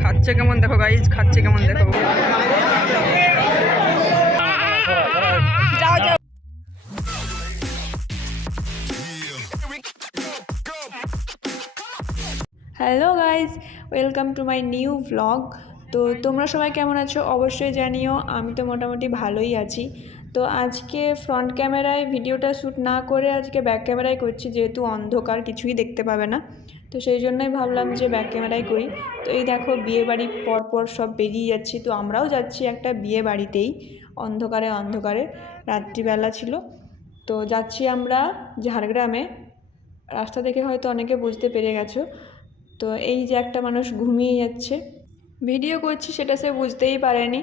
খাচ্ছে কেমন দেখো গাইজ, খাচ্ছে কেমন দেখো। যাও যাও। Hello guys, welcome to my new vlog. তো তোমরা সবাই কেমন আছো অবশ্যই জানিও। আমি তো মোটামুটি ভালোই আছি। তো আজকে ফ্রন্ট ক্যামেরায় ভিডিওটা শ্যুট না করে আজকে ব্যাক ক্যামেরায় করছি, যেহেতু অন্ধকার কিছুই দেখতে পাবে না। তো সেই জন্যই ভাবলাম যে ব্যাক ক্যামেরায় করি। তো এই দেখো বিয়ে বাড়ি পরপর সব বেরিয়ে যাচ্ছি। তো আমরাও যাচ্ছি একটা বিয়ে বাড়িতেই, অন্ধকারে অন্ধকারে, রাত্রিবেলা ছিল। তো যাচ্ছি আমরা ঝাড়গ্রামে। রাস্তা দেখে হয়তো অনেকে বুঝতে পেরে গেছো। তো এই যে একটা মানুষ ঘুমিয়ে যাচ্ছে, ভিডিও করছি সেটা সে বুঝতেই পারেনি।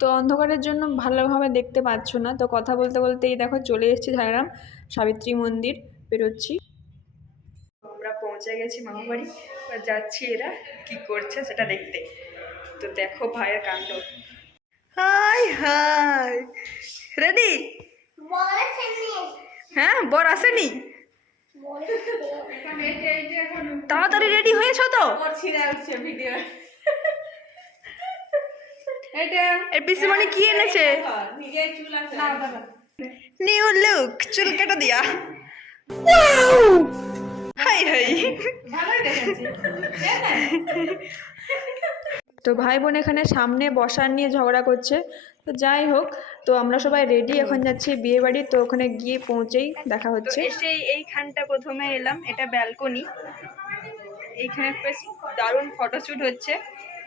তো অন্ধকারের জন্য ভালোভাবে দেখতে পাচ্ছ না। তো কথা বলতে বলতেই দেখো চলে এসেছি ঝাড়গ্রাম সাবিত্রী মন্দির, বেরোচ্ছি। আমরা পৌঁছে গেছি মামাবাড়ি, যাচ্ছি এরা কি করছে সেটা দেখতে। তো দেখো ভাইয়ের কাণ্ড। High high, ready? হ্যাঁ, বর আসেনি? তাড়াতাড়ি রেডি হয়েছ তো? এর পিসিমণি কি এনেছে? নিউ লুক, চুল কেটে দিয়া। High high. তো ভাই বোন এখানে সামনে বসার নিয়ে ঝগড়া করছে। তো যাই হোক, তো আমরা সবাই রেডি, এখন যাচ্ছি বিয়ে বাড়ি। তো ওখানে গিয়ে পৌঁছেই দেখা হচ্ছে। এসে এইখানটা প্রথমে এলাম, এটা ব্যালকনি। এইখানে বেশ দারুণ ফটোশ্যুট হচ্ছে।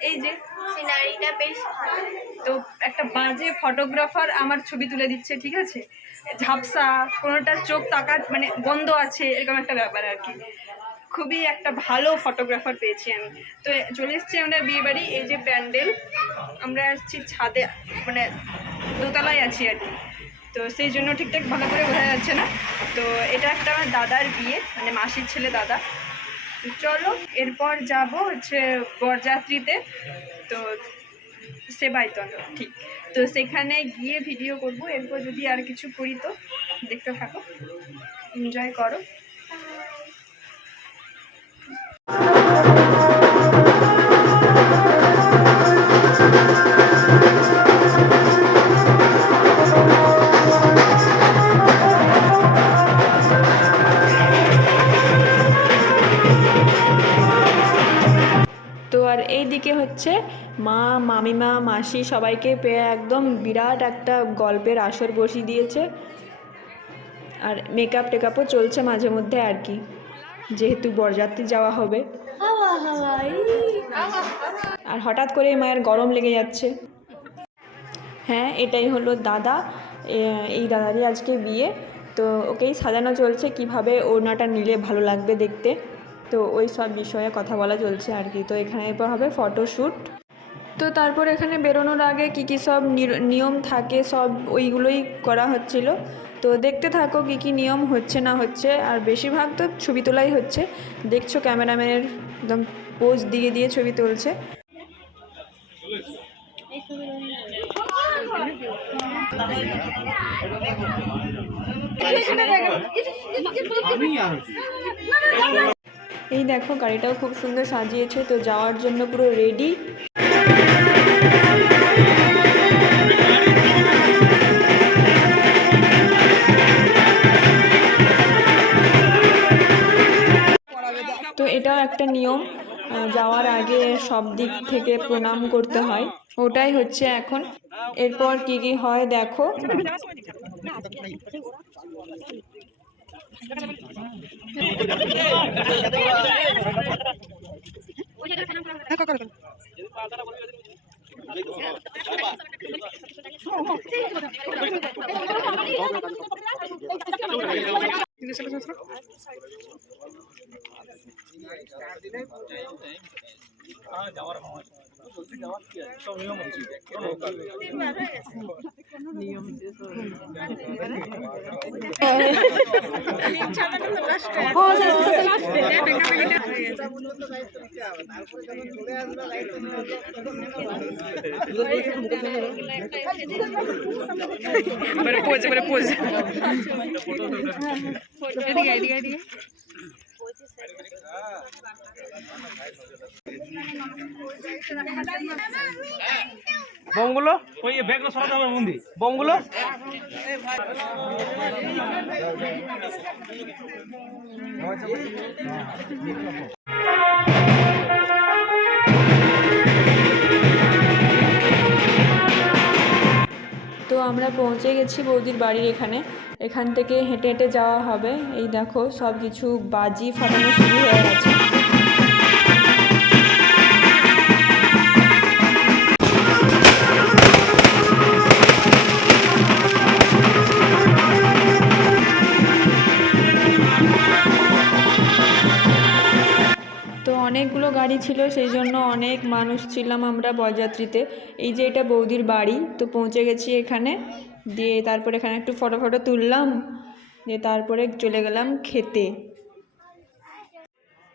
এই যে সিনারিটা বেশ ভালো। তো একটা বাজে ফটোগ্রাফার আমার ছবি তুলে দিচ্ছে, ঠিক আছে? ঝাপসা, কোনোটার চোখ মানে বন্ধ আছে, এরকম একটা ব্যাপার আর কি। খুবই একটা ভালো ফটোগ্রাফার পেয়েছি আমি। তো চলে এসেছি আমরা বিয়ে বাড়ি। এই যে প্যান্ডেল, আমরা আসছি ছাদে, মানে দোতলায় আছি আর কি। তো সেই জন্য ঠিকঠাক ভালো করে বোঝা যাচ্ছে না। তো এটা একটা আমার দাদার বিয়ে, মানে মাসির ছেলে দাদা। চলো এরপর যাব হচ্ছে বরযাত্রীতে। তো সেবাইতন, ঠিক। তো সেখানে গিয়ে ভিডিও করব। এরপর যদি আর কিছু করি তো দেখতে থাকো, এনজয় করো। তো আর এইদিকে হচ্ছে মা, মামিমা, মাসি সবাইকে পেয়ে একদম বিরাট একটা গল্পের আসর বসিয়ে দিয়েছে। আর মেকআপ টেকআপও চলছে মাঝে মধ্যে আর কি, যেহেতু বরযাত্রী যাওয়া হবে। আর হঠাৎ করে মায়ের গরম লেগে যাচ্ছে। হ্যাঁ, এটাই হলো দাদা। এই দাদারই আজকে বিয়ে। তো ওকেই সাজানো চলছে, কিভাবে ওড়নাটা নিলে ভালো লাগবে দেখতে। তো ওই সব বিষয়ে কথা বলা চলছে আর কি। তো এখানে এরপর হবে ফটোশ্যুট। তো তারপর এখানে বেরোনোর আগে কী সব নিয়ম থাকে, সব ওইগুলোই করা হচ্ছিল। তো দেখতে থাকো কী কী নিয়ম হচ্ছে না হচ্ছে। আর বেশিরভাগ তো ছবি তোলাই হচ্ছে, দেখছো ক্যামেরাম্যানের একদম পোজ দিয়ে দিয়ে ছবি তুলছে। এই দেখো গাড়িটাও খুব সুন্দর সাজিয়েছে। তো যাওয়ার জন্য পুরো রেডি। তো এটাও একটা নিয়ম, যাওয়ার আগে সব দিক থেকে প্রণাম করতে হয়। ওটাই হচ্ছে এখন। এরপর কি কি হয় দেখো। বমগুলো ওই ব্যাগটা সরাতে হবে বন্ধি বমগুলো তো আমরা পৌঁছে গেছি বৌদির বাড়ির এখানে। এখান থেকে হেঁটে হেঁটে যাওয়া হবে। এই দেখো সব কিছু বাজি ফাটানো শুরু হয়ে গেছে। তো অনেকগুলো গাড়ি ছিল, সেই জন্য অনেক মানুষ ছিলাম আমরা বরযাত্রীতে। এই যে এটা বৌদির বাড়ি, তো পৌঁছে গেছি এখানে। দিয়ে তারপরে এখানে একটু ফটো তুললাম, দিয়ে তারপরে চলে গেলাম খেতে।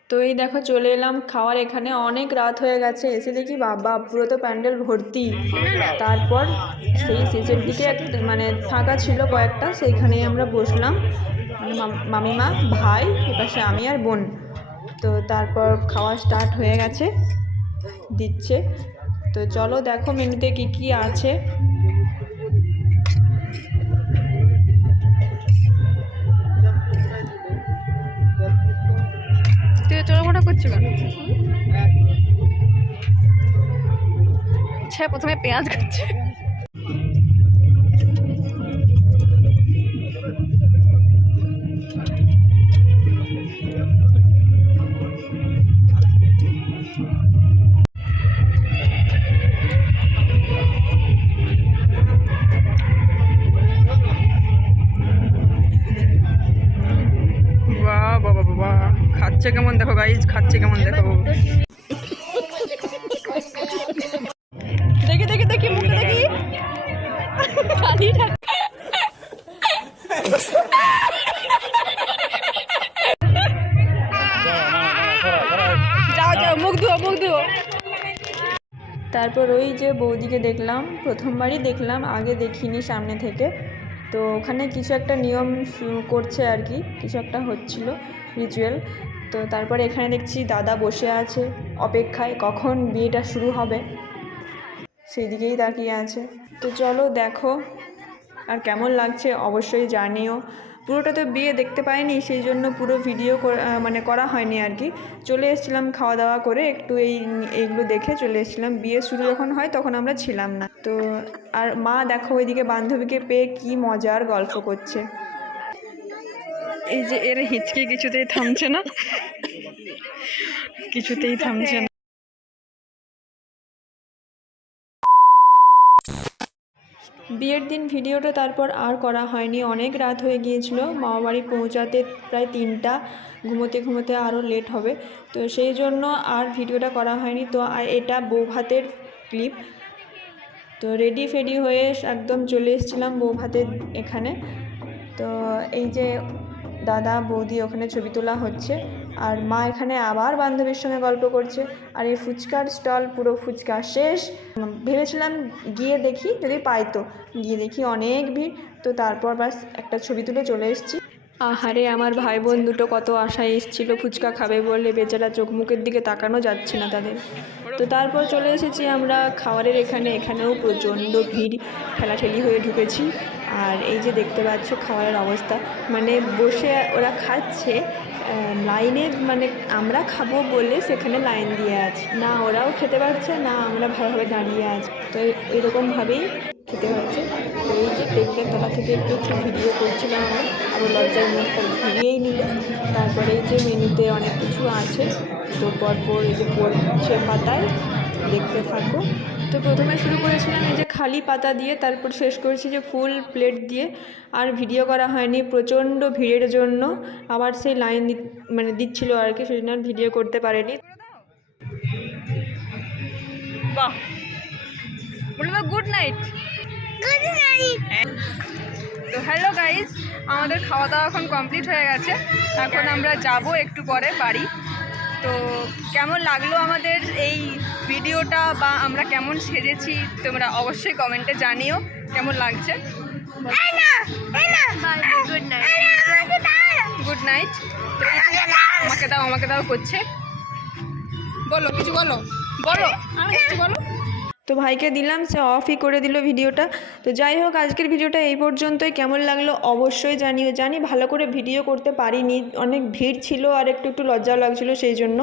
তো এই দেখো চলে এলাম খাওয়ার এখানে। অনেক রাত হয়ে গেছে, এসে দেখি বাবা পুরো তো প্যান্ডেল ভর্তি। তারপর সেই শেষের দিকে মানে ফাঁকা ছিল কয়েকটা, সেইখানেই আমরা বসলাম, মানে মামিমা, ভাই, এপাশে আমি আর বোন। তো তারপর খাওয়া স্টার্ট হয়ে গেছে, দিচ্ছে। তো চলো দেখো মেনুতে কি কি আছে। তুই চড়ামোটা করছো কেন? আচ্ছা প্রথমে পেঁয়াজ খাচ্ছে। খাচ্ছে কেমন দেখো গাইজ, খাচ্ছে কেমন দেখো। দেখি দেখি দেখি মুখে দেখি। যাও যাও মুখ ধুও মুখ ধুও। তারপর ওই যে বৌদিকে দেখলাম, প্রথমবারই দেখলাম, আগে দেখিনি সামনে থেকে। তো ওখানে কিছু একটা নিয়ম করছে আর কি, কিছু একটা হচ্ছিল রিচুয়াল। তো তারপরে এখানে দেখছি দাদা বসে আছে অপেক্ষায়, কখন বিয়েটা শুরু হবে সেই দিকেই তাকিয়ে আছে। তো চলো দেখো, আর কেমন লাগছে অবশ্যই জানিও। পুরোটা তো বিয়ে দেখতে পাইনি, সেই জন্য পুরো ভিডিও মানে করা হয়নি আর কি। চলে এসেছিলাম খাওয়া দাওয়া করে, একটু এইগুলো দেখে চলে এসেছিলাম। বিয়ে শুরু যখন হয় তখন আমরা ছিলাম না। তো আর মা দেখো ওইদিকে বান্ধবীকে পেয়ে কি মজার গল্প করছে। এই যে এর হিচকি কিছুতেই থামছে না, কিছুতেই থামছে না। বিয়ের দিন ভিডিওটা তারপর আর করা হয়নি, অনেক রাত হয়ে গিয়েছিল। মামাবাড়ি পৌঁছাতে প্রায় 3টা, ঘুমোতে ঘুমোতে আরও লেট হবে। তো সেই জন্য আর ভিডিওটা করা হয়নি। তো এটা বৌভাতের ক্লিপ। তো রেডি ফেডি হয়ে একদম চলে এসেছিলাম বৌভাতের এখানে। তো এই যে দাদা বৌদি ওখানে ছবি তোলা হচ্ছে, আর মা এখানে আবার বান্ধবীর সঙ্গে গল্প করছে। আর এই ফুচকার স্টল, পুরো ফুচকা শেষ। ভেবেছিলাম গিয়ে দেখি যদি পাই, তো গিয়ে দেখি অনেক ভিড়। তো তারপর বাস একটা ছবি তুলে চলে এসেছি। আহারে আমার ভাই বোন দুটো কত আশায় এসেছিলো ফুচকা খাবে বলে, বেচারা চোখ মুখের দিকে তাকানো যাচ্ছে না তাদের। তো তারপর চলে এসেছি আমরা খাবারের এখানেও প্রচণ্ড ভিড়, ঠেলাঠেলি হয়ে ঢুকেছি। আর এই যে দেখতে পাচ্ছ খাবারের অবস্থা, মানে বসে ওরা খাচ্ছে লাইনের, মানে আমরা খাবো বলে সেখানে লাইন দিয়ে আছে, না ওরাও খেতে পারছে না আমরা ভালোভাবে দাঁড়িয়ে আছি। তো এরকমভাবেই খেতে হচ্ছে। তো এই যে টেবিলের তলা থেকে একটু ভিডিও করছিলাম আমরা, আরও লজ্জার মুখটা ঘুরিয়েই নিল। তারপরে এই যে মেনুতে অনেক কিছু আছে, তো পরপর এই যে পড়ছে পাতায়, দেখতে থাকো। তো প্রথমে শুরু করেছিলাম এই যে খালি পাতা দিয়ে, তারপর শেষ করেছি যে ফুল প্লেট দিয়ে। আর ভিডিও করা হয়নি প্রচণ্ড ভিড়ের জন্য, আবার সেই লাইন মানে দিচ্ছিলো আর কি, সেই জন্য আর ভিডিও করতে পারেনি। বাহ, বলবে গুড নাইট। তো হ্যালো গাইজ, আমাদের খাওয়া দাওয়া এখন কমপ্লিট হয়ে গেছে। এখন আমরা যাব একটু পরে বাড়ি। তো কেমন লাগলো আমাদের এই ভিডিওটা বা আমরা কেমন সেজেছি তোমরা অবশ্যই কমেন্টে জানিও কেমন লাগছে। Good night. তো আমাকে দাও করছে, বলো কিছু, বলো কিছু বলো। তো ভাইকে দিলাম, সে অফই করে দিল ভিডিওটা। তো যাই হোক, আজকের ভিডিওটা এই পর্যন্তই। কেমন লাগলো অবশ্যই জানিও। জানি ভালো করে ভিডিও করতে পারিনি, অনেক ভিড় ছিল আর একটু লজ্জাও লাগছিলো সেই জন্য।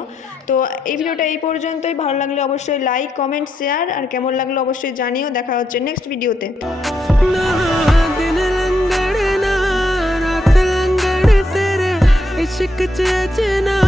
তো এই ভিডিওটা এই পর্যন্তই। ভালো লাগলে অবশ্যই লাইক, কমেন্ট, শেয়ার, আর কেমন লাগলো অবশ্যই জানিও। দেখা হচ্ছে নেক্সট ভিডিওতে। इश्क च अचना